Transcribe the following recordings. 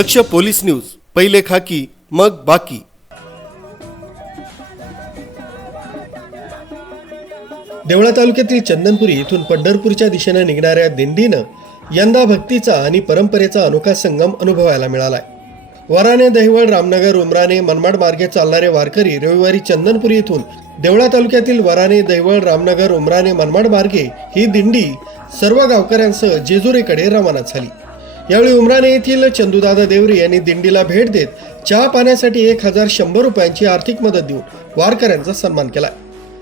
दक्ष police news, पहिले खाकी मग बाकी। देवळा तालुक्यातील चंदनपुरी येथून पंढरपूरच्या दिशेने निघणाऱ्या दिंडीनं यंदा भक्तीचा आणि परंपरेचा अनोखा संगम अनुभवायला मिळालाय। वराणे, दहिवळ, रामनगर, उमराणे, मनमाड मार्गे चालणारे वारकरी रविवारी चंदनपुरी येथून देवळा तालुक्यातील वराणे, दहिवळ, रामनगर, उमराणे, मनमाड मार्गे ही दिंडी सर्व गावकऱ्यांसह जेजुरीकडे रवाना झाली। यावेळी उमराणे येथील चंदूदादा देवरे यांनी दिंडीला भेट देत चहा पाण्यासाठी 1100 रुपयांची आर्थिक मदत देऊन वारकऱ्यांचा सन्मान केला।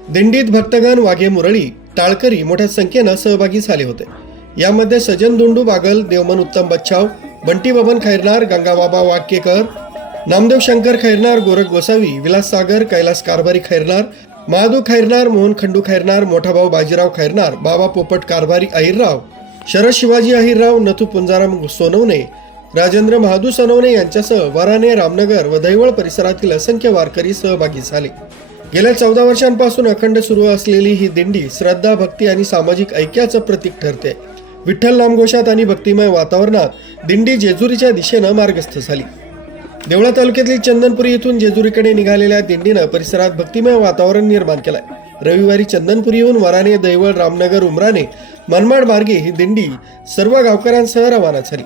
दिंडीत भक्तगण, वाघे, मुरळी, टाळकरी मोठ्या संख्येनं सहभागी झाले होते। यामध्ये सजन दुंडू बागल, देवमन उत्तम बच्छाव, बंटी बबन खैरनार, गंगाबाबा वाकेकर, नामदेव शंकर खैरनार, गोरख गोसावी, विलास सागर, कैलास कारभारी खैरनार, महादू खैरनार, मोहन खंडू खैरनार, मोठा भाऊ बाजीराव खैरनार, बाबा पोपट कारभारी अहिरराव, शरद शिवाजी अहिरराव, नथू पुंजाराम सोनवणे, राजेंद्र महादू सोनवणे यांच्यासह वराणे, रामनगर व दहिवळ परिसरातील असंख्य वारकरी सहभागी झाले। गेल्या 14 वर्षांपासून अखंड सुरू असलेली ही दिंडी श्रद्धा, भक्ती आणि सामाजिक ऐक्याचं प्रतीक ठरते। विठ्ठल नामघोषात आणि भक्तिमय वातावरणात दिंडी जेजुरीच्या दिशेनं मार्गस्थ झाली। देवळा तालुक्यातील चंदनपुरी येथून जेजुरीकडे निघालेल्या दिंडीनं परिसरात भक्तिमय वातावरण निर्माण केलंय। रविवारी चंदनपुरीहून वराणे, दहिवळ, रामनगर, उमराणे, मनमाड मार्गे ही दिंडी सर्व गावकऱ्यांसह रवाना झाली।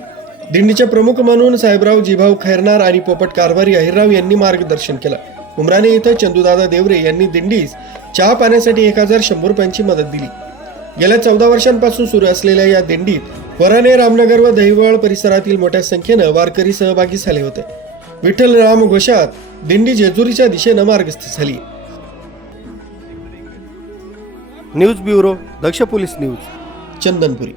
दिंडीचे प्रमुख म्हणून साहेबराव जिभाऊ खैरनार आणि पोपट कारभारी अहिरराव यांनी मार्गदर्शन केलं। उमराणे इथं चंदूदादा देवरे यांनी दिंडीस चहा पाण्यासाठी 1100 रुपयांची मदत दिली। गेल्या 14 वर्षांपासून सुरू असलेल्या या दिंडीत वराणे, रामनगर व दहिवळ परिसरातील मोठ्या संख्येनं वारकरी सहभागी झाले होते। विठ्ठल नाम घोषात दिंडी जेजुरीच्या दिशेनं मार्गस्थ झाली। न्यूज ब्युरो, दक्ष पोलीस न्यूज, चंदनपुरी।